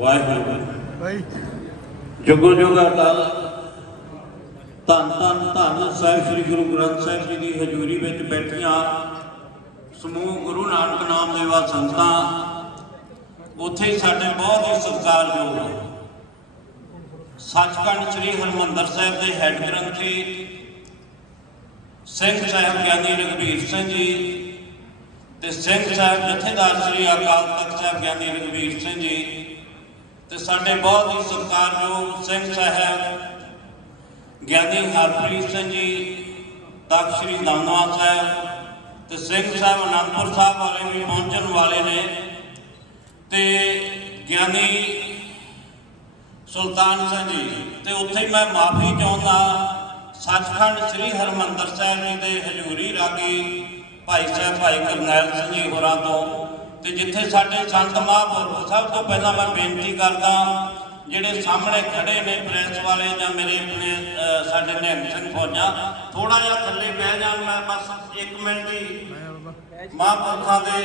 ਵਾਹਿਗੁਰੂ। ਭਾਈ ਜੁਗੋ ਜੁਗ ਅਕਾਲ। ਧੰਨ ਧੰਨ ਧੰਨ ਸਾਹਿਬ ਸ੍ਰੀ ਗੁਰੂ ਗ੍ਰੰਥ ਸਾਹਿਬ ਜੀ ਦੀ ਹਜ਼ੂਰੀ ਵਿੱਚ ਬੈਠੀਆਂ ਸਮੂਹ ਗੁਰੂ ਨਾਨਕ ਨਾਮ ਦੇਵਾ ਸੰਗਤਾਂ। ਉੱਥੇ ਸਾਡੇ ਬਹੁਤ ਹੀ ਸਤਿਕਾਰਯੋਗ ਸੱਚਖੰਡ ਸ੍ਰੀ ਹਰਮੰਦਰ ਸਾਹਿਬ ਦੇ ਹੈੱਡ ਗ੍ਰੰਥੀ ਸਿੰਘ ਸਾਹਿਬ ਗਿਆਨੀ ਰਘਬੀਰ ਸਿੰਘ ਜੀ ਤੇ ਸਿੰਘ ਸਾਹਿਬ ਜਥੇਦਾਰ ਸ੍ਰੀ ਅਕਾਲ ਤਖਤ ਸਾਹਿਬ ਗਿਆਨੀ ਰਘਬੀਰ ਸਿੰਘ ਜੀ ਤੇ ਸਾਡੇ ਬਹੁਤ ਹੀ ਸਤਿਕਾਰਯੋਗ ਸਿੰਘ ਸਾਹਿਬ, ਗਿਆਨੀ ਹਰਪ੍ਰੀਤ ਸਿੰਘ ਜੀ, ਤਖਤ ਸ੍ਰੀ ਦਮਦਮਾ ਸਾਹਿਬ ਤੇ ਸਿੰਘ ਸਾਹਿਬ ਅਨੰਦਪੁਰ ਸਾਹਿਬ ਵਾਲੇ ਵੀ ਪਹੁੰਚਣ ਵਾਲੇ ਨੇ ਤੇ ਗਿਆਨੀ ਸੁਲਤਾਨ ਸਿੰਘ ਜੀ, ਤੇ ਉੱਥੇ ਮੈਂ ਮਾਫੀ ਚਾਹੁੰਦਾ ਸੱਚਖੰਡ ਸ੍ਰੀ ਹਰਮੰਦਰ ਸਾਹਿਬ ਜੀ ਦੇ ਹਜ਼ੂਰੀ ਰਾਗੀ ਭਾਈ ਸਾਹਿਬ, ਭਾਈ ਕਰਨੈਲ ਸਿੰਘ ਜੀ ਹੋਰਾਂ ਤੋਂ ਤੇ ਜਿੱਥੇ ਸਾਡੇ ਸੰਤ ਮਹਾਂਪੁਰਖ ਸਭ ਤੋਂ ਪਹਿਲਾਂ ਮੈਂ ਬੇਨਤੀ ਕਰਦਾ ਜਿਹੜੇ ਸਾਹਮਣੇ ਖੜੇ ਨੇ ਪ੍ਰੈਸ ਵਾਲੇ ਜਾਂ ਮੇਰੇ ਆਪਣੇ ਸਾਡੇ ਨਿਹੰਗ ਸਿੰਘ ਫੌਜਾਂ ਥੋੜਾ ਜਿਹਾ ਥੱਲੇ ਬਹਿ ਜਾਣ, ਮੈਂ ਬਸ 1 ਮਿੰਟ ਹੀ ਮਹਾਂਪੁਰਖਾਂ ਦੇ,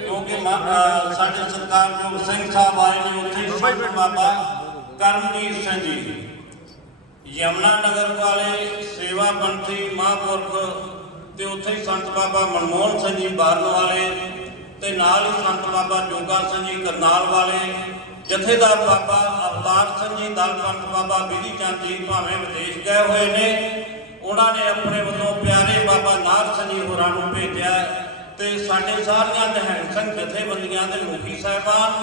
ਕਿਉਂਕਿ ਸਾਡੇ ਸਰਕਾਰਯੋਗ ਸਿੰਘ ਸਾਹਿਬ ਆਏ ਨੇ, ਉੱਥੇ ਹੀ ਬਾਬਾ ਕਰਮਜੀਤ ਸਿੰਘ ਜੀ। ਯਮਨਾ ਨਗਰ ਵਾਲੇ, ਸੇਵਾ ਪੰਥੀ, ਮਹਾਂਪੁਰਖ ਤੇ ਉੱਥੇ ਸੰਤ ਬਾਬਾ ਮਨਮੋਹਨ ਸਿੰਘ ਜੀ ਬਾਰਨ ਵਾਲੇ ਤੇ ਨਾਲ ਹੀ ਸੰਤ ਬਾਬਾ ਜੋਗਾ ਸਿੰਘ ਜੀ ਕਰਨਾਲ ਵਾਲੇ, ਜਥੇਦਾਰ ਬਾਬਾ ਅਵਤਾਰ ਸਿੰਘ ਜੀ, ਦਲ ਪੰਥ ਬਾਬਾ ਬਿਧੀ ਚੰਦ ਜੀ, ਭਾਵੇਂ ਵਿਦੇਸ਼ ਗਏ ਹੋਏ ਨੇ, ਉਹਨਾਂ ਨੇ ਆਪਣੇ ਵੱਲੋਂ ਪਿਆਰੇ ਬਾਬਾ ਨਾਰ ਸਿੰਘ ਜੀ ਹੋਰਾਂ ਨੂੰ ਭੇਜਿਆ ਤੇ ਸਾਡੇ ਸਾਰੀਆਂ ਨਿਹੰਗ ਸਿੰਘ ਜਥੇਬੰਦੀਆਂ ਦੇ ਮੁਖੀ ਸਾਹਿਬਾਨ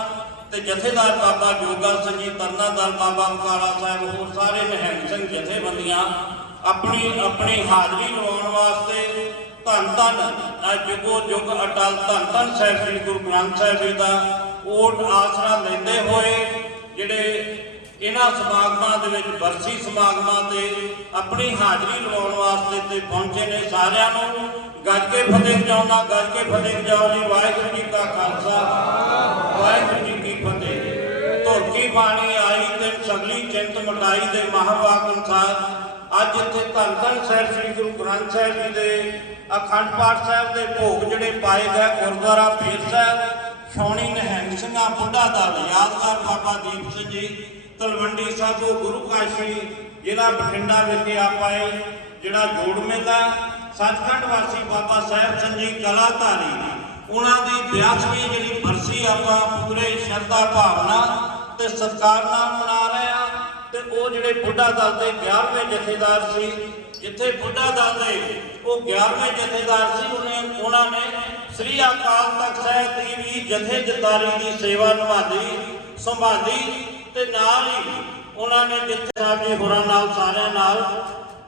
ਤੇ ਜਥੇਦਾਰ ਬਾਬਾ ਜੋਗਾ ਸਿੰਘ ਜੀ ਤਰਨਾ ਦਲ ਬਾਬਾ ਬਕਾਲਾ ਸਾਹਿਬ, ਹੋਰ ਸਾਰੇ ਨਿਹੰਗ ਸਿੰਘ ਜਥੇਬੰਦੀਆਂ ਆਪਣੀ ਆਪਣੀ ਹਾਜ਼ਰੀ ਲਵਾਉਣ ਧੰਨ ਧੰਨ। ਅ ਜੁਗੋ ਜੁਗ ਅਟਲ ਧੰਨ ਧੰਨ ਸਾਹਿਬ ਸ੍ਰੀ ਗੁਰੂ ਗ੍ਰੰਥ ਸਾਹਿਬ ਜੀ ਦਾ ਓਟ ਆਸਰਾ ਲੈਂਦੇ ਹੋਏ ਜਿਹੜੇ ਇਹਨਾਂ ਸਮਾਗਮਾਂ ਦੇ ਵਿੱਚ ਵਰਸੀ ਸਮਾਗਮਾਂ ਤੇ ਆਪਣੀ ਹਾਜ਼ਰੀ ਲਵਾਉਣ ਵਾਸਤੇ ਤੇ ਪਹੁੰਚੇ ਨੇ ਸਾਰਿਆਂ ਨੂੰ। ਗੱਜ ਕੇ ਫਤਿਹ ਜਾਉਣਾ ਗੱਜ ਕੇ ਫਤਿਹ ਜਾਓ ਜੀ। ਵਾਹਿਗੁਰੂ ਜੀ ਕਾ ਖਾਲਸਾ, ਵਾਹਿਗੁਰੂ ਜੀ ਕੀ ਫਤਿਹ। ਧੁਰਕੀ ਬਾਣੀ ਆਈ ਤੇ ਸਗਲੀ ਚਿੰਤ ਮਟਾਈ ਦੇ ਮਹਾਵਾਕ ਅਨੁਸਾਰ ਅੱਜ ਇੱਥੇ ਧੰਨ ਧੰਨ ਸਾਹਿਬ ਸ੍ਰੀ ਗੁਰੂ ਗ੍ਰੰਥ ਸਾਹਿਬ ਜੀ ਦੇ ਅਖੰਡ ਪਾਠ ਸਾਹਿਬ ਦੇ ਭੋਗ ਜਿਹੜੇ ਪਾਏ ਗਏ, ਗੁਰਦੁਆਰਾ ਪੀਰ ਸਾਹਿਬ ਛਾਉਣੀ ਨਿਹੰਗ ਸਿੰਘਾਂ, ਬੁੱਢਾ ਦਲ, ਯਾਦਗਾਰ ਬਾਬਾ ਦੀਪ ਸਿੰਘ ਜੀ, ਤਲਵੰਡੀ ਸਾਬੋ ਗੁਰੂ ਕਾਸ਼ੀ ਜ਼ਿਲ੍ਹਾ ਬਠਿੰਡਾ ਵਿਖੇ ਆਪਾਏ ਜਿਹੜਾ ਜੋੜ ਮੇਲਾ, ਸੱਚਖੰਡ ਵਾਸੀ ਬਾਬਾ ਸਾਹਿਬ ਸਿੰਘ ਜੀ ਕਲਾਧਾਰੀ ਉਹਨਾਂ ਦੀ 82ਵੀਂ ਜਿਹੜੀ ਬਰਸੀ ਆਪਾਂ ਪੂਰੇ ਸ਼ਰਧਾ ਭਾਵਨਾ ਤੇ ਸਤਿਕਾਰ ਨਾਲ ਮਨਾ ਰਹੇ ਆ ਤੇ ਉਹ ਜਿਹੜੇ ਬੁੱਢਾ ਦਲ ਦੇ 11ਵੇਂ ਜਥੇਦਾਰ ਸੀ ਜਿੱਥੇ ਬੁੱਢਾ ਦਾਦੇ ਉਹ 11ਵੇਂ ਜਥੇਦਾਰ ਸੀ, ਉਹਨੇ, ਉਹਨਾਂ ਨੇ ਸ੍ਰੀ ਅਕਾਲ ਤਖਤ ਸਾਹਿਬ ਦੀ ਵੀ ਜਥੇਦਾਰੀ ਦੀ ਸੇਵਾ ਨਿਭਾਈ ਸੰਭਾਲੀ ਤੇ ਨਾਲ ਹੀ ਉਹਨਾਂ ਨੇ ਜਿੱਥੇ ਸਾਹਿਬ ਹੋਰਾਂ ਨਾਲ, ਸਾਰਿਆਂ ਨਾਲ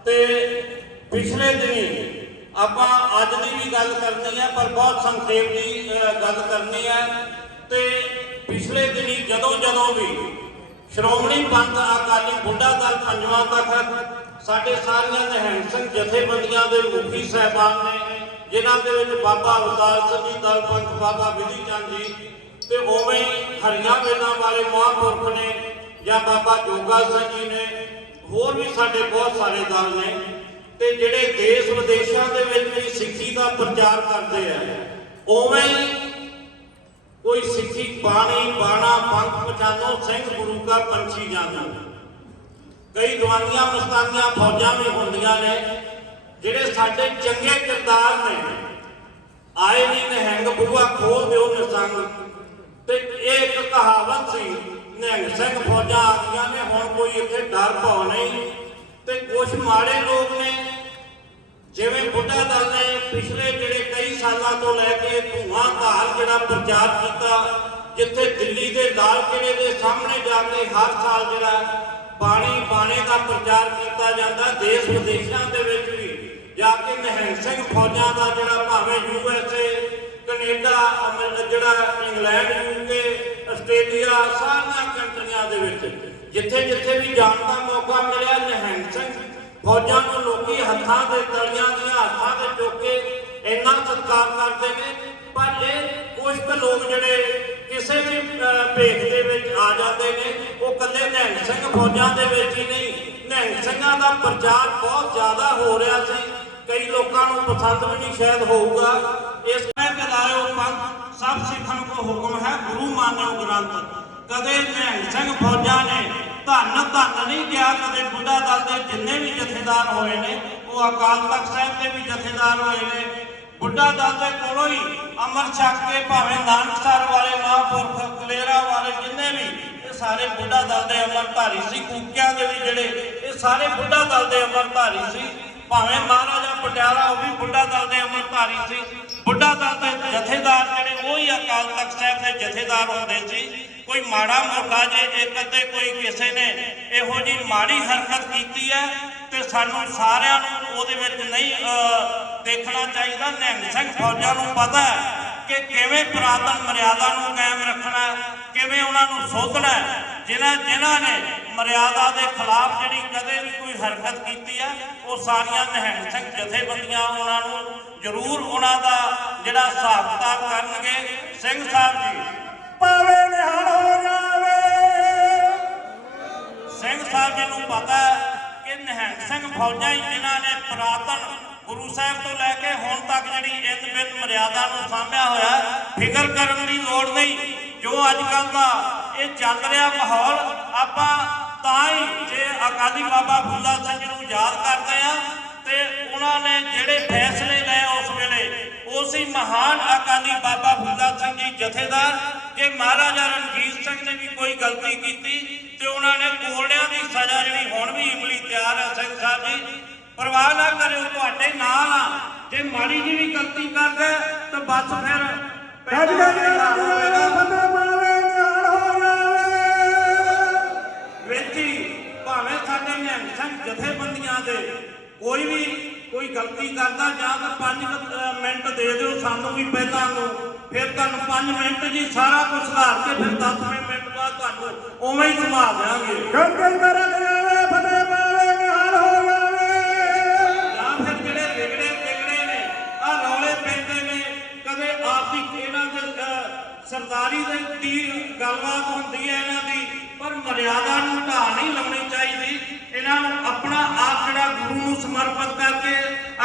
ਤੇ ਪਿਛਲੇ ਦਿਨੀ ਆਪਾਂ ਅੱਜ ਦੀ ਵੀ ਗੱਲ ਕਰਨੀ ਹੈ ਪਰ ਬਹੁਤ ਸੰਖੇਪ ਦੀ ਗੱਲ ਕਰਨੀ ਹੈ ਤੇ ਪਿਛਲੇ ਦਿਨੀ ਜਦੋਂ ਜਦੋਂ ਵੀ ਸ਼੍ਰੋਮਣੀ ਪੰਥ ਅਕਾਲੀ ਬੁੱਢਾ ਦਲ ਪੰਜਵਾਂ ਤਖਤ ਸਾਡੇ ਸਾਰੀਆਂ ਨਿਹੰਗ ਸਿੰਘ ਜਥੇਬੰਦੀਆਂ ਦੇ ਮੁਖੀ ਸਾਹਿਬਾਨ ਨੇ, ਜਿਨ੍ਹਾਂ ਦੇ ਵਿੱਚ ਬਾਬਾ ਅਵਤਾਰ ਸਿੰਘ ਜੀ, ਦਲ ਪੰਥ ਬਾਬਾ ਵਿਧੀ ਚੰਦ ਜੀ ਤੇ ਉਵੇਂ ਹੀ ਹਰੀਆਂ ਵੇਲਾਂ ਵਾਲੇ ਮਹਾਂਪੁਰਖ ਨੇ ਜਾਂ ਬਾਬਾ ਜੋਗਾ ਸਿੰਘ ਜੀ ਨੇ, ਹੋਰ ਵੀ ਸਾਡੇ ਬਹੁਤ ਸਾਰੇ ਦਲ ਨੇ ਤੇ ਜਿਹੜੇ ਦੇਸ਼ ਵਿਦੇਸ਼ਾਂ ਦੇ ਵਿੱਚ ਵੀ ਸਿੱਖੀ ਦਾ ਪ੍ਰਚਾਰ ਕਰਦੇ ਆ, ਉਵੇਂ ਹੀ ਕੋਈ ਸਿੱਖੀ ਬਾਣੀ, ਬਾਣਾ, ਪੰਥ ਪਛਾਨੋ ਸਿੰਘ, ਗੁਰੂ ਕਾ ਪੰਛੀ ਜਾਂਦਾ ਕਈ ਦਵਾਨੀਆਂ ਮਸਤਾਨੀਆਂ ਫੌਜਾਂ ਵੀ ਹੁੰਦੀਆਂ ਨੇ, ਜਿਹੜੇ ਸਾਡੇ ਚੰਗੇ ਕਿਰਦਾਰ ਨੇ, ਆਏ ਨਹੀਂ ਨਿਹੰਗ ਬੂਆ ਖੋਲ ਦਿਓ ਨਿਸੰਗ ਤੇ ਇਹ ਇੱਕ ਕਹਾਵਤ ਸੀ, ਨਿਹੰਗ ਸਿੰਘ ਫੌਜਾਂ ਆ ਨੇ, ਹੁਣ ਕੋਈ ਇੱਥੇ ਡਰ ਭੌ ਨਹੀਂ। ਤੇ ਕੁਝ ਮਾੜੇ ਲੋਕ ਨੇ, ਜਿਵੇਂ ਬੁੱਢਾ ਦਲ ਨੇ, ਪਿਛਲੇ ਜਿਹੜੇ ਕਈ ਸਾਲਾਂ ਤੋਂ ਲੈ ਕੇ ਧੂਆਂ ਧਾਰ ਜਿਹੜਾ ਪ੍ਰਚਾਰ ਕੀਤਾ, ਜਿੱਥੇ ਦਿੱਲੀ ਦੇ ਲਾਲ ਕਿਲੇ ਦੇ ਸਾਹਮਣੇ ਜਾ ਕੇ ਹਰ ਸਾਲ ਜਿਹੜਾ ਬਾਣੀ ਬਾਣੇ ਦਾ ਪ੍ਰਚਾਰ ਕੀਤਾ ਜਾਂਦਾ, ਦੇਸ਼ ਵਿਦੇਸ਼ਾਂ ਦੇ ਵਿੱਚ ਵੀ। ਜਾ ਕੇ ਨਿਹੰਗ ਸਿੰਘ ਫੌਜਾਂ ਦਾ ਜਿਹੜਾ ਭਾਵੇਂ ਯੂ ਐਸ ਏ ਕੈਨੇਡਾ ਜਿਹੜਾ ਇੰਗਲੈਂਡ ਯੂਕੇ ਆਸਟ੍ਰੇਲੀਆ, ਸਾਰੀਆਂ ਕੰਟਰੀਆਂ ਦੇ ਵਿੱਚ ਜਿੱਥੇ ਜਿੱਥੇ ਵੀ ਜਾਣ ਦਾ ਮੌਕਾ ਮਿਲਿਆ ਨਿਹੰਗ ਸਿੰਘ ਫੌਜਾਂ ਨੂੰ ਲੋਕੀ ਹੱਥਾਂ ਦੇ ਤਲੀਆਂ ਦੀਆਂ ਹੱਥਾਂ ਦੇ ਚੁੱਕ ਕੇ ਇੰਨਾ ਸਤਿਕਾਰ ਕਰਦੇ ਨੇ। ਪਰ ਇਹ ਕੁਝ ਕੁ ਲੋਕ ਜਿਹੜੇ ਕਿਸੇ ਵੀ ਭੇਖ ਦੇ ਵਿੱਚ ਆ ਜਾਂਦੇ ਨੇ, ਉਹ ਕੱਲੇ ਨਿਹੰਗ ਸਿੰਘ ਫੌਜਾਂ ਦੇ ਵਿੱਚ ਹੀ ਨਹੀਂ। ਨਿਹੰਗ ਸਿੰਘਾਂ ਦਾ ਪ੍ਰਚਾਰ ਬਹੁਤ ਜ਼ਿਆਦਾ ਹੋ ਰਿਹਾ ਸੀ। ਕਈ ਲੋਕਾਂ ਨੂੰ ਪਸੰਦ ਵੀ ਨਹੀਂ ਸ਼ਾਇਦ ਹੋਊਗਾ। ਇਸ ਮੈਂ ਕਲਾਇਓ ਪੰਥ, ਸਭ ਸਿੱਖਣ ਕੋ ਹੁਕਮ ਹੈ, ਗੁਰੂ ਮਾਨਿਓ ਗ੍ਰੰਥ। ਕਦੇ ਨਿਹੰਗ ਸਿੰਘ ਫੌਜਾਂ ਨੇ ਧੰਨ ਧੰਨ ਨਹੀਂ ਕਿਹਾ, ਕਦੇ ਬੁੱਢਾ ਦਲ ਦੇ ਜਿੰਨੇ ਵੀ ਜਥੇਦਾਰ ਹੋਏ ਨੇ, ਉਹ ਅਕਾਲ ਤਖਤ ਸਾਹਿਬ ਦੇ ਵੀ ਜਥੇਦਾਰ ਹੋਏ ਨੇ ਬੁੱਢਾ ਦਲ ਦੇ ਕੋਲੋਂ ਹੀ ਅਮਰ ਛਕ ਕੇ ਭਾਵੇਂ ਨਾਨਕਸਰ ਵਾਲੇ, ਮਹਾਂਪੁਰਖ, ਕਲੇਰਾ ਵਾਲੇ ਜਿੰਨੇ ਵੀ, ਇਹ ਸਾਰੇ ਬੁੱਢਾ ਦਲ ਦੇ ਅਮਰਧਾਰੀ ਸੀ, ਕੂਕਿਆਂ ਦੇ ਵੀ ਜਿਹੜੇ, ਇਹ ਸਾਰੇ ਬੁੱਢਾ ਦਲ ਦੇ ਅਮਰਧਾਰੀ ਸੀ। ਭਾਵੇਂ ਮਹਾਰਾਜਾ ਪਟਿਆਲਾ, ਉਹ ਵੀ ਬੁੱਢਾ ਦਲ ਦੇ ਅਮਰਧਾਰੀ ਸੀ। ਬੁੱਢਾ ਦਲ ਦੇ ਜਥੇਦਾਰ ਜਿਹੜੇ, ਉਹ ਹੀ ਅਕਾਲ ਤਖਤ ਸਾਹਿਬ ਦੇ ਜਥੇਦਾਰ ਹੁੰਦੇ ਸੀ। ਕੋਈ ਮਾੜਾ ਮੋਟਾ ਜੇ ਇੱਕ ਅੱਧੇ ਕੋਈ ਕਿਸੇ ਨੇ ਇਹੋ ਜੀ ਮਾੜੀ ਹਰਕਤ ਕੀਤੀ ਹੈ, ਤੇ ਸਾਨੂੰ ਸਾਰਿਆਂ ਨੂੰ ਉਹਦੇ ਵਿੱਚ ਨਹੀਂ ਦੇਖਣਾ ਚਾਹੀਦਾ। ਨਿਹੰਗ ਸਿੰਘ ਫੌਜਾਂ ਨੂੰ ਪਤਾ ਕਿ ਕਿਵੇਂ ਪੁਰਾਤਨ ਮਰਿਆਦਾ ਨੂੰ ਕਾਇਮ ਰੱਖਣਾ ਕਿਵੇਂ ਉਹਨਾਂ ਨੂੰ ਸੋਧਣਾ ਜਿਨ੍ਹਾਂ ਜਿਨ੍ਹਾਂ ਨੇ ਮਰਿਆਦਾ ਦੇ ਖਿਲਾਫ ਜਿਹੜੀ ਕਦੇ ਵੀ ਕੋਈ ਹਰਕਤ ਕੀਤੀ ਹੈ ਉਹ ਸਾਰੀਆਂ ਨਿਹੰਗ ਸਿੰਘ ਜਥੇਬੰਦੀਆਂ ਉਹਨਾਂ ਨੂੰ ਜ਼ਰੂਰ ਉਹਨਾਂ ਦਾ ਜਿਹੜਾ ਹਿਸਾਬ ਕਿਤਾਬ ਕਰਨਗੇ। ਸਿੰਘ ਸਾਹਿਬ ਜੀ ਪਾਵੇ ਨਿਹਾਲ ਹੋ ਜਾਵੇ। ਸਿੰਘ ਸਾਹਿਬ ਜੀ ਨੂੰ ਪਤਾ ਕਿ ਨਿਹੰਗ ਸਿੰਘ ਫੌਜਾਂ ਹੀ ਜਿਨ੍ਹਾਂ ਨੇ ਪੁਰਾਤਨ ਗੁਰੂ ਸਾਹਿਬ ਤੋਂ ਲੈ ਕੇ ਹੁਣ ਤੱਕ ਜਿਹੜੀ ਇੰਦ ਬਿੰਦ ਮਰਿਆਦਾ ਨੂੰ ਸਾਂਭਿਆ ਹੋਇਆ ਫਿਕਰ ਕਰਨ ਦੀ ਲੋੜ ਨਹੀਂ। ਜੋ ਅੱਜ ਕੱਲ ਦਾ ਇਹ ਚੱਲ ਰਿਹਾ ਮਾਹੌਲ, ਆਪਾਂ ਤਾਂ ਹੀ ਜੇ ਅਕਾਲੀ ਬਾਬਾ ਫੁੱਲਾ ਸਿੰਘ ਨੂੰ ਯਾਦ ਕਰਦੇ ਆ ਤੇ ਉਹਨਾਂ ਨੇ ਜਿਹੜੇ ਫੈਸਲੇ ਲਏ ਉਸ ਵੇਲੇ, ਉਸੇ ਮਹਾਨ ਅਕਾਲੀ ਬਾਬਾ ਫੁੱਲਾ ਸਿੰਘ ਜੀ ਜਥੇਦਾਰ ਜੇ ਮਹਾਰਾਜਾ ਰਣਜੀਤ ਸਿੰਘ ਨੇ ਵੀ ਕੋਈ ਗਲਤੀ ਕੀਤੀ ਤੇ ਉਹਨਾਂ ਨੇ ਕੋਲਿਆਂ ਦੀ ਸਜ਼ਾ ਜਿਹੜੀ ਹੁਣ ਵੀ ਇਮਲੀ ਤਿਆਰ ਹੈ, ਸਿੰਘ ਸਾਹਿਬ ਜੀ ਪਰਵਾਹ ਨਾ ਕਰਿਓ ਤੁਹਾਡੇ ਨਾਲ ਆ। ਜੇ ਮਾੜੀ ਜੀ ਵੀ ਗਲਤੀ ਕਰਦੇ ਤਾਂ ਬਸ ਫਿਰ ਗੱਜ ਗੱਜ ਗੱਜ ਬੰਦੇ ਪਾਵੇ ਨਿਹਾਲ ਹੋ ਜਾਵੇ। ਵੇਖੀ ਭਾਵੇਂ ਸਾਡੇ ਨਿਹੰਗ ਸਿੰਘ ਜਥੇਬੰਦੀਆਂ ਦੇ ਕੋਈ ਵੀ ਕੋਈ ਗਲਤੀ ਕਰਦਾ ਜਾਂ ਤਾਂ 5 ਮਿੰਟ ਦੇ ਦਿਓ ਸਾਨੂੰ ਵੀ ਪਹਿਲਾਂ ਨੂੰ। ਫਿਰ ਤੁਹਾਨੂੰ 5 ਮਿੰਟ ਜੀ ਸਾਰਾ ਕੁਝ ਸੁਧਾਰ ਕੇ ਫਿਰ 10ਵੇਂ ਮਿੰਟ ਬਾਅਦ ਤੁਹਾਨੂੰ ਉਵੇਂ ਹੀ ਗੱਜ ਕਰ ਸਰਦਾਰੀ ਦੀ ਗੱਲਬਾਤ ਹੁੰਦੀ ਹੈ ਇਹਨਾਂ ਦੀ, ਪਰ ਮਰਿਆਦਾ ਨੂੰ ਢਾਹ ਨਹੀਂ ਲਾਉਣੀ ਚਾਹੀਦੀ। ਇਹਨਾਂ ਨੂੰ ਆਪਣਾ ਆਪ ਜਿਹੜਾ ਗੁਰੂ ਨੂੰ ਸਮਰਪਿਤ ਕਰਕੇ,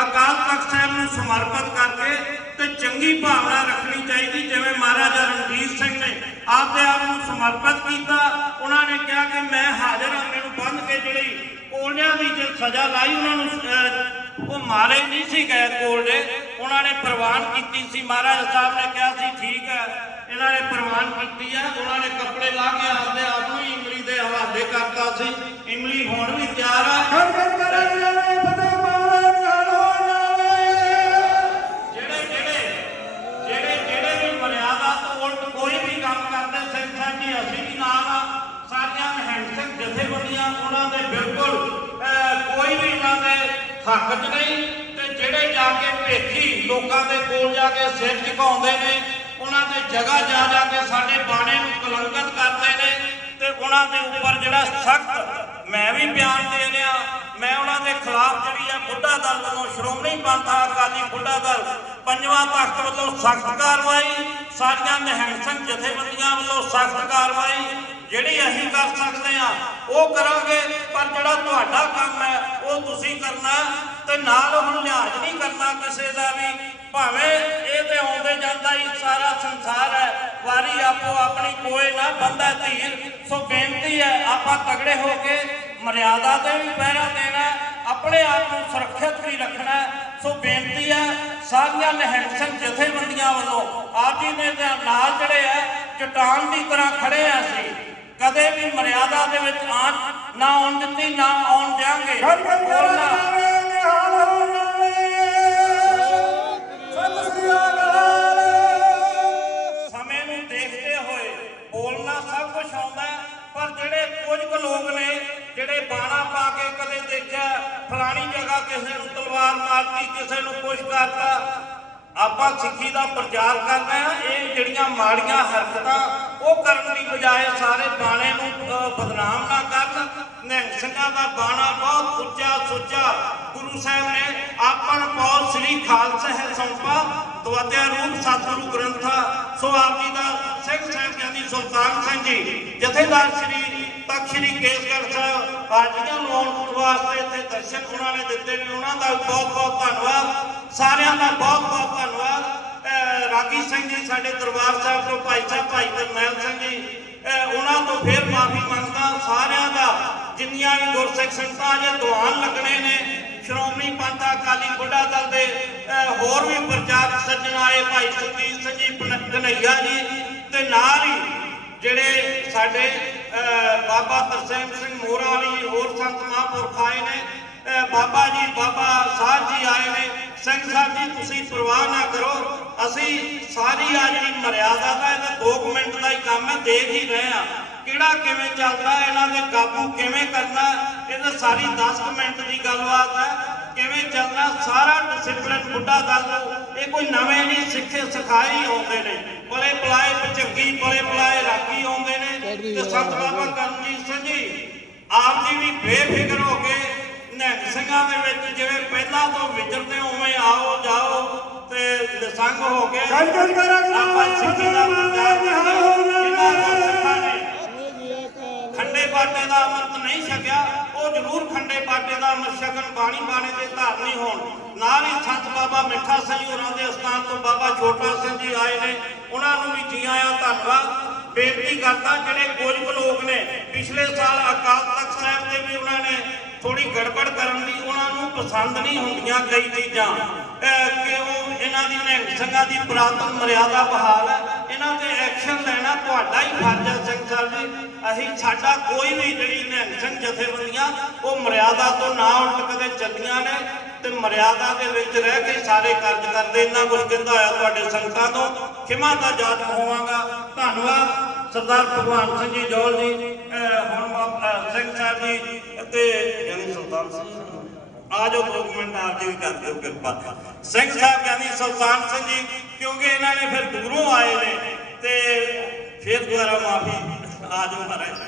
ਅਕਾਲ ਤਖਤ ਸਾਹਿਬ ਨੂੰ ਸਮਰਪਿਤ ਕਰਕੇ ਤੇ ਚੰਗੀ ਭਾਵਨਾ ਰੱਖਣੀ ਚਾਹੀਦੀ, ਜਿਵੇਂ ਮਹਾਰਾਜਾ ਰਣਜੀਤ ਸਿੰਘ ਨੇ ਆਪਦੇ ਆਪ ਨੂੰ ਸਮਰਪਿਤ ਕੀਤਾ। ਉਹਨਾਂ ਨੇ ਕਿਹਾ ਕਿ ਮੈਂ ਹਾਜ਼ਰ ਹਾਂ, ਮੈਨੂੰ ਬੰਨ ਕੇ ਜਿਹੜੀ ਕੋਲਿਆਂ ਦੀ ਜੇ ਸਜ਼ਾ ਲਾਈ ਉਹਨਾਂ ਨੂੰ ਉਹ ਮਾਰੇ ਨਹੀਂ ਸੀ ਗਏ ਕੋਲਡੇ। ਉਹਨਾਂ ਨੇ ਪ੍ਰਵਾਨ ਕੀਤੀ ਸੀ। ਮਹਾਰਾਜ ਸਾਹਿਬ ਨੇ ਕਿਹਾ ਸੀ, ਠੀਕ ਹੈ ਇਹਨਾਂ ਨੇ ਪ੍ਰਵਾਨ ਕੀਤੀ ਹੈ ਉਹਨਾਂ ਨੇ ਕੱਪੜੇ ਲਾ ਕੇ ਆਪਦੇ ਆਪ ਨੂੰ ਹੀ ਇਮਲੀ ਦੇ ਹਵਾਲੇ ਕਰਤਾ ਸੀ। ਇਮਲੀ ਹੁਣ ਵੀ ਤਿਆਰ ਆ। ਗੱਜ ਗੱਜ ਕਰ ਜਾਵੇ ਬੰਦੇ ਪਾਵੇ ਨਿਹਾਲ ਹੋ ਜਾਵੇ ਜਿਹੜੇ ਜਿਹੜੇ ਜਿਹੜੇ ਜਿਹੜੇ ਵੀ ਮਰਿਆਦਾ ਤੋਂ ਉਲਟ ਕੋਈ ਵੀ ਕੰਮ ਕਰਦੇ ਸਿੰਘ ਸਾਹਿਬ ਜੀ ਅਸੀਂ ਵੀ ਨਾਲ ਆ। ਸਾਰੀਆਂ ਨਿਹੰਗ ਸਿੰਘ ਜਥੇਬੰਦੀਆਂ ਉਹਨਾਂ ਦੇ ਬਿਲਕੁਲ ਕੋਈ ਵੀ ਉਹਨਾਂ ਦੇ ਹੱਕ 'ਚ ਨਹੀਂ। ਤੇ ਜਿਹੜੇ ਜਾ ਕੇ ਭੇਖੀ ਲੋਕਾਂ ਦੇ ਕੋਲ ਜਾ ਕੇ ਸਿਰ ਝੁਕਾਉਂਦੇ ਨੇ ਉਹਨਾਂ ਦੇ ਜਗ੍ਹਾ ਜਾ ਜਾ ਕੇ ਸਾਡੇ ਬਾਣੇ ਨੂੰ ਕਲੰਕਿਤ ਕਰਦੇ ਨੇ ਤੇ ਉਹਨਾਂ ਦੇ ਉੱਪਰ ਜਿਹੜਾ ਸਖਤ ਮੈਂ ਵੀ ਬਿਆਨ ਦੇ ਰਿਹਾ, ਮੈਂ ਉਹਨਾਂ ਦੇ ਖਿਲਾਫ ਜਿਹੜੀ ਆ ਬੁੱਢਾ ਦਲ ਵੱਲੋਂ ਸ਼੍ਰੋਮਣੀ ਪੰਥ ਅਕਾਲੀ ਬੁੱਢਾ ਦਲ ਪੰਜਵਾਂ ਤਖਤ ਵੱਲੋਂ ਸਖਤ ਕਾਰਵਾਈ, ਸਾਰੀਆਂ ਨਿਹੰਗ ਸਿੰਘ ਜਥੇਬੰਦੀਆਂ ਵੱਲੋਂ ਸਖਤ ਕਾਰਵਾਈ, ਜਿਹੜੀ ਅਸੀਂ ਕਰ ਸਕਦੇ ਆ ਉਹ ਕਰਾਂਗੇ, ਪਰ ਜਿਹੜਾ ਤੁਹਾਡਾ ਕੰਮ ਹੈ, ਉਹ ਤੁਸੀਂ ਕਰਨਾ ਤੇ ਨਾਲ ਹੁਣ ਲਿਹਾਜ਼ ਨਹੀਂ ਕਰਨਾ ਕਿਸੇ ਦਾ ਵੀ। ਭਾਵੇਂ ਇਹ ਤੇ ਆਉਂਦੇ ਜਾਂਦਾ ਹੀ ਸਾਰਾ ਸੰਸਾਰ ਹੈ ਵਾਰੀ ਆਪੋ ਆਪਣੀ ਕੋਏ ਨਾ ਬੰਦਾ ਧੀਰ। ਸੋ ਬੇਨਤੀ ਹੈ ਆਪਾਂ ਤਗੜੇ ਹੋ ਕੇ ਮਰਿਆਦਾ ਤੇ ਵੀ ਪਹਿਰਾ ਦੇਣਾ ਆਪਣੇ ਆਪ ਨੂੰ ਸੁਰੱਖਿਅਤ ਵੀ ਰੱਖਣਾ। ਸੋ ਬੇਨਤੀ ਹੈ ਸਾਰੀਆਂ ਸਿੰਘ ਜਥੇਬੰਦੀਆਂ ਵੱਲੋਂ ਆਪ ਜੀ ਦੇ ਤੇ ਨਾਲ ਜਿਹੜੇ ਹੈ ਚਟਾਨ ਦੀ ਤਰ੍ਹਾਂ ਖੜੇ ਆ ਅਸੀਂ। ਕਦੇ ਵੀ ਮਰਿਆਦਾ ਦੇ ਵਿੱਚ ਆਣ ਨਾ ਆਉਣ ਦਿੱਤੀ ਨਾ ਆਉਣ ਦਿਆਂਗੇ। ਕਰਨ ਦੀ ਬਜਾਏ ਸਾਰੇ ਬਾਣੇ ਨੂੰ ਬਦਨਾਮ ਨਾ ਕਰਨ ਨਿਹੰਗ ਸਿੰਘਾਂ ਦਾ ਬਾਣਾ ਬਹੁਤ ਉੱਚਾ ਸੁੱਚਾ ਗੁਰੂ ਸਾਹਿਬ ਨੇ ਆਪਣ ਪੌਲ ਸ੍ਰੀ ਖਾਲਸਾ ਹੈ ਸੰਪਾ ਦਵਾਤਿਆ ਰੂਪ ਸਤਿਗੁਰੂ ਗ੍ਰੰਥਾ ਸੋ ਆਪ ਜੀ ਦਾ, ਸਿੰਘ ਸਾਹਿਬ ਜੀ ਸੁਲਤਾਨ ਸਿੰਘ ਜੀ, ਜਥੇਦਾਰ ਸ੍ਰੀ ਤਖਤ ਸ੍ਰੀ ਕੇਸਗੜ੍ਹ ਸਾਹਿਬ ਹਾਜੀਆਂ ਨੂੰ ਆਉਣ ਵਾਸਤੇ ਇੱਥੇ ਦਰਸ਼ਨ ਉਹਨਾਂ ਨੇ ਦਿੱਤੇ ਨੇ, ਉਹਨਾਂ ਦਾ ਬਹੁਤ ਬਹੁਤ ਧੰਨਵਾਦ। ਸਾਰਿਆਂ ਦਾ ਬਹੁਤ ਬਹੁਤ ਧੰਨਵਾਦ। ਰਾਗੀ ਸਿੰਘ ਜੀ, ਸਾਡੇ ਦਰਬਾਰ ਸਾਹਿਬ ਤੋਂ ਭਾਈ ਸਾਹਿਬ, ਭਾਈ ਕਰਨੈਲ ਸਿੰਘ ਜੀ ਉਹਨਾਂ ਤੋਂ ਫਿਰ ਮਾਫੀ ਮੰਗਦਾ, ਸਾਰਿਆਂ ਦਾ, ਜਿੰਨੀਆਂ ਵੀ ਗੁਰਸਿੱਖ ਸੰਗਤਾਂ ਜੇ ਦੀਵਾਨ ਲੱਗਣੇ ਨੇ, ਸ਼੍ਰੋਮਣੀ ਪੰਥ ਅਕਾਲੀ ਬੁੱਢਾ ਦਲ ਦੇ ਹੋਰ ਵੀ ਪ੍ਰਚਾਰਕ ਸੱਜਣ ਆਏ, ਭਾਈ ਸੁਖਜੀਤ ਸਿੰਘ ਜੀ, ਪਨ- ਜੀ, ਤੇ ਨਾਲ ਹੀ ਜਿਹੜੇ ਸਾਡੇ ਬਾਬਾ ਤਰਸੇਮ ਸਿੰਘ ਮੋਹਰਾ ਵਾਲੀ ਹੋਰ ਸੰਤ ਮਹਾਂਪੁਰਖ ਆਏ ਨੇ ਬਾਬਾ ਜੀ, ਬਾਬਾ ਸਾਹਿਬ ਜੀ ਆਏ ਨੇ। ਸਿੰਘ ਸਾਹਿਬ ਜੀ, ਤੁਸੀਂ ਪਰਵਾਹ ਨਾ ਕਰੋ। ਅਸੀਂ ਸਾਰੀ ਆ ਜਿਹੜੀ ਮਰਿਆਦਾ ਦਾ ਇਹਦਾ 2 ਮਿੰਟ ਦਾ ਹੀ ਕੰਮ ਹੈ, ਦੇਖ ਹੀ ਰਹੇ ਆ ਕਿਹੜਾ ਕਿਵੇਂ ਚੱਲਦਾ, ਇਹਨਾਂ ਦੇ ਕਾਬੂ ਕਿਵੇਂ ਕਰਨਾ, ਇਹ ਸਾਰੀ 10 ਮਿੰਟ ਦੀ ਗੱਲਬਾਤ ਹੈ। ਕਿਵੇਂ ਚੱਲਣਾ ਸਾਰਾ ਡਿਸਪਲਿਨ ਬੁੱਢਾ ਦਲ, ਇਹ ਕੋਈ ਨਵੇਂ ਨਹੀਂ, ਸਿੱਖੇ ਸਿਖਾਏ ਆਉਂਦੇ ਨੇ। ਬੜੇ ਪਲਾਏ ਪਚੰਗੀ ਬੜੇ ਪਲਾਏ ਰਾਗੀ ਆਉਂਦੇ ਨੇ। ਤੇ ਸੰਤ ਬਾਬਾ ਕਰਮਜੀਤ ਸਿੰਘ ਜੀ, ਆਪ ਜੀ ਵੀ ਬੇਫਿਕਰ ਹੋ ਕੇ ਨਿਹੰਗ ਸਿੰਘਾਂ ਦੇ ਵਿੱਚ ਜਿਵੇਂ ਪਹਿਲਾਂ ਤੋਂ ਵਿਚਰਦੇ ਉਵੇਂ ਆਓ ਜਾਓ ਤੇ ਦਸੰਗ ਹੋ ਕੇ ਗੱਜ ਕਰਾਂਗੇ ਆਪਾਂ ਸਿੱਖੀ ਦਾ ਪ੍ਰਚਾਰ ਖੰਡੇ ਬਾਟੇ ਦਾ ਅੰਮ੍ਰਿਤ ਨਹੀਂ ਛਕਿਆ ਉਹ ਜ਼ਰੂਰ ਖੰਡੇ ਬਾਟੇ ਦਾ ਅੰਮ੍ਰਿਤ ਛਕਣ ਬਾਣੀ ਬਾਣੇ ਦੇ ਧਾਰਨੀ ਹੋਣ। ਨਾਲ ਹੀ ਸੰਤ ਬਾਬਾ ਮਿੱਠਾ ਸਿੰਘ ਹੋਰਾਂ ਦੇ ਅਸਥਾਨ ਤੋਂ ਬਾਬਾ ਛੋਟਾ ਸਿੰਘ ਜੀ ਆਏ ਨੇ ਉਹਨਾਂ ਨੂੰ ਵੀ ਜੀ ਆਇਆਂ ਧੰਨਵਾਦ। ਬੇਨਤੀ ਕਰਦਾ ਜਿਹੜੇ ਕੁਝ ਲੋਕ ਨੇ ਪਿਛਲੇ ਸਾਲ ਅਕਾਲ ਤਖਤ ਸਾਹਿਬ ਤੇ ਵੀ ਉਹਨਾਂ ਨੇ ਥੋੜੀ ਗੜਬੜ ਕਰਨ ਦੀ ਉਹਨਾਂ ਨੂੰ ਪਸੰਦ ਨਹੀਂ ਹੁੰਦੀਆਂ ਕਈ ਚੀਜ਼ਾਂ। ਕਿ ਉਹ ਇਹਨਾਂ ਦੀ ਨਿਹੰਗ ਸਿੰਘਾਂ ਦੀ ਪੁਰਾਤਨ ਮਰਿਆਦਾ ਬਹਾਲ ਹੈ। ਇਹਨਾਂ ਤੇ ਐਕਸ਼ਨ ਲੈਣਾ ਤੁਹਾਡਾ ਹੀ ਫਰਜ਼ ਹੈ, ਸਿੰਘ ਸਾਹਿਬ ਜੀ। ਅਸੀਂ ਸਾਡਾ ਕੋਈ ਵੀ ਜਿਹੜੀ ਨਿਹੰਗ ਸਿੰਘ ਜਥੇਬੰਦੀਆਂ, ਉਹ ਮਰਿਆਦਾ ਤੋਂ ਨਾ ਉਲਟ ਕਦੇ ਚੱਲੀਆਂ ਨੇ ਤੇ ਮਰਿਆਦਾ ਦੇ ਵਿੱਚ ਰਹਿ ਕੇ ਸਾਰੇ ਕਾਰਜ ਕਰਦੇ। ਇੰਨਾ ਕੁਝ ਕਹਿੰਦਾ ਹੋਇਆ ਤੁਹਾਡੇ ਸੰਗਤਾਂ ਤੋਂ। ਖਿਮਾ ਦਾ ਜਾਤ ਹੋਵਾਂਗਾ। ਧੰਨਵਾਦ। ਸਰਦਾਰ ਭਗਵਾਨ ਸਿੰਘ ਜੀ ਜੋਲ ਜੀ ਹੁਣ ਸਿੰਘ ਸਾਹਿਬ ਜੀ ਅਤੇ ਯਾਨੀ ਸੁਲਤਾਨ ਸਿੰਘ ਆ ਜਾਓ ਆਪ ਜੀ, ਕਰ ਦਿਓ ਕਿਰਪਾ। ਸਿੰਘ ਸਾਹਿਬ ਯਾਨੀ ਸੁਲਤਾਨ ਸਿੰਘ ਜੀ, ਕਿਉਂਕਿ ਇਹਨਾਂ ਨੇ ਫਿਰ ਦੂਰੋਂ ਆਏ ਨੇ ਤੇ ਫਿਰ ਦੁਆਰਾ ਮਾਫੀ ਆਜੋ ਮਹਾਰਾਜ।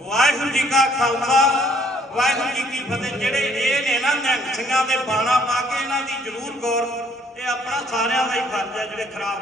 ਵਾਹਿਗੁਰੂ ਜੀ ਕਾ ਖਾਲਸਾ, ਵਾਹਿਗੁਰੂ ਜੀ ਕੀ ਫਤਿਹ। ਜਿਹੜੇ ਇਹ ਨੇ ਨਾ ਨਿਹੰਗ ਸਿੰਘਾਂ ਦੇ ਬਾਣਾ ਪਾ ਕੇ ਇਹਨਾਂ ਦੀ ਜ਼ਰੂਰ ਗੌਰ, ਇਹ ਆਪਣਾ ਸਾਰਿਆਂ ਦਾ ਹੀ ਫਰਜ਼ ਹੈ ਜਿਹੜੇ ਖਰਾਬ